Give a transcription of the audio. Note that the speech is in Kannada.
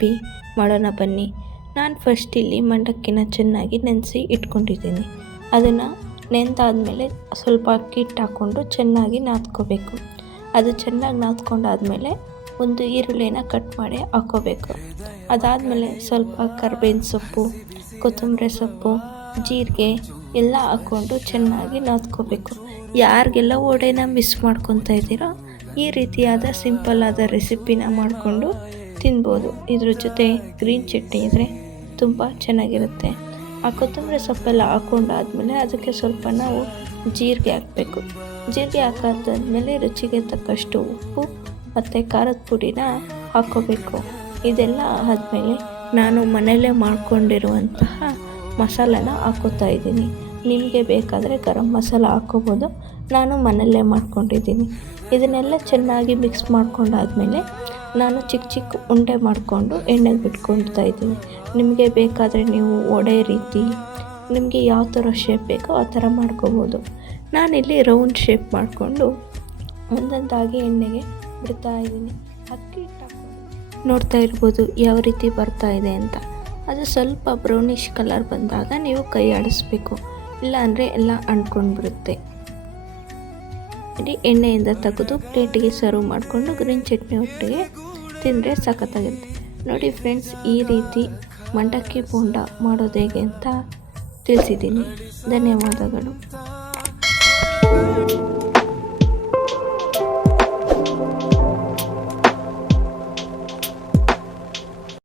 ರೆಸಿಪಿ ಮಾಡೋಣ ಬನ್ನಿ. ನಾನು ಫಸ್ಟ್ ಇಲ್ಲಿ ಮಂಡಕ್ಕಿನ ಚೆನ್ನಾಗಿ ನೆನೆಸಿ ಇಟ್ಕೊಂಡಿದ್ದೀನಿ. ಅದನ್ನು ನೆಂದಾದ್ಮೇಲೆ ಸ್ವಲ್ಪ ಅಕ್ಕಿ ಹಿಟ್ಟು ಹಾಕ್ಕೊಂಡು ಚೆನ್ನಾಗಿ ನಾದ್ಕೋಬೇಕು. ಅದು ಚೆನ್ನಾಗಿ ನಾದ್ಕೊಂಡಾದ್ಮೇಲೆ ಒಂದು ಈರುಳ್ಳಿನ ಕಟ್ ಮಾಡಿ ಹಾಕ್ಕೋಬೇಕು. ಅದಾದಮೇಲೆ ಸ್ವಲ್ಪ ಕರ್ಬೇವಿನ ಸೊಪ್ಪು, ಕೊತ್ತಂಬರಿ ಸೊಪ್ಪು, ಜೀರಿಗೆ ಎಲ್ಲ ಹಾಕ್ಕೊಂಡು ಚೆನ್ನಾಗಿ ನಾದ್ಕೋಬೇಕು. ಯಾರಿಗೆಲ್ಲ ವಡೆನ ಮಿಸ್ ಮಾಡ್ಕೊತಾ ಇದ್ದೀರೋ ಈ ರೀತಿಯಾದ ಸಿಂಪಲ್ ಆದ ರೆಸಿಪಿನ ಮಾಡಿಕೊಂಡು ತಿನ್ಬೋದು. ಇದ್ರ ಜೊತೆ ಗ್ರೀನ್ ಚಟ್ನಿ ಇದ್ದರೆ ತುಂಬ ಚೆನ್ನಾಗಿರುತ್ತೆ. ಆ ಕೊತ್ತಂಬರಿ ಸೊಪ್ಪೆಲ್ಲ ಹಾಕ್ಕೊಂಡಾದ್ಮೇಲೆ ಅದಕ್ಕೆ ಸ್ವಲ್ಪ ನಾವು ಜೀರಿಗೆ ಹಾಕಬೇಕು. ಜೀರಿಗೆ ಹಾಕಾದ್ಮೇಲೆ ರುಚಿಗೆ ತಕ್ಕಷ್ಟು ಉಪ್ಪು ಮತ್ತು ಖಾರದ ಪುಡಿನ ಹಾಕ್ಕೋಬೇಕು. ಇದೆಲ್ಲ ಆದಮೇಲೆ ನಾನು ಮನೆಯಲ್ಲೇ ಮಾಡ್ಕೊಂಡಿರುವಂತಹ ಮಸಾಲನ ಹಾಕ್ಕೋತಾ ಇದ್ದೀನಿ. ನಿಮಗೆ ಬೇಕಾದರೆ ಗರಂ ಮಸಾಲ ಹಾಕ್ಕೋಬೋದು. ನಾನು ಮನೆಯಲ್ಲೇ ಮಾಡ್ಕೊಂಡಿದ್ದೀನಿ. ಇದನ್ನೆಲ್ಲ ಚೆನ್ನಾಗಿ ಮಿಕ್ಸ್ ಮಾಡ್ಕೊಂಡಾದ್ಮೇಲೆ ನಾನು ಚಿಕ್ಕ ಚಿಕ್ಕ ಉಂಡೆ ಮಾಡಿಕೊಂಡು ಎಣ್ಣೆಗೆ ಬಿಟ್ಕೊಳ್ತಾ ಇದ್ದೀನಿ. ನಿಮಗೆ ಬೇಕಾದರೆ ನೀವು ವಡೆ ರೀತಿ ನಿಮಗೆ ಯಾವ ಥರ ಶೇಪ್ ಬೇಕೋ ಆ ಥರ ಮಾಡ್ಕೋಬೋದು. ನಾನಿಲ್ಲಿ ರೌಂಡ್ ಶೇಪ್ ಮಾಡಿಕೊಂಡು ಒಂದೊಂದಾಗಿ ಎಣ್ಣೆಗೆ ಬಿಡ್ತಾ ಇದ್ದೀನಿ. ಅಕ್ಕಿ ಹಿಟ್ಟು ಹಾಕ್ಕೊಂಡು ನೋಡ್ತಾ ಇರ್ಬೋದು ಯಾವ ರೀತಿ ಬರ್ತಾ ಇದೆ ಅಂತ. ಅದು ಸ್ವಲ್ಪ ಬ್ರೌನಿಷ್ ಕಲರ್ ಬಂದಾಗ ನೀವು ಕೈ ಆಡಿಸ್ಬೇಕು, ಇಲ್ಲಾಂದರೆ ಎಲ್ಲ ಅಂಟ್ಕೊಂಡು ಬಿಡುತ್ತೆ. ಎಣ್ಣೆಯಿಂದ ತೆಗೆದು ಪ್ಲೇಟಿಗೆ ಸರ್ವ್ ಮಾಡಿಕೊಂಡು ಗ್ರೀನ್ ಚಟ್ನಿ ಒಟ್ಟಿಗೆ ತಿಂದರೆ ಸಖತ್ತಾಗಿರುತ್ತೆ. ನೋಡಿ ಫ್ರೆಂಡ್ಸ್, ಈ ರೀತಿ ಮಂಡಕ್ಕಿ ಬೋಂಡ ಮಾಡೋದು ಹೇಗೆ ಅಂತ ತಿಳಿಸಿದ್ದೀನಿ. ಧನ್ಯವಾದಗಳು.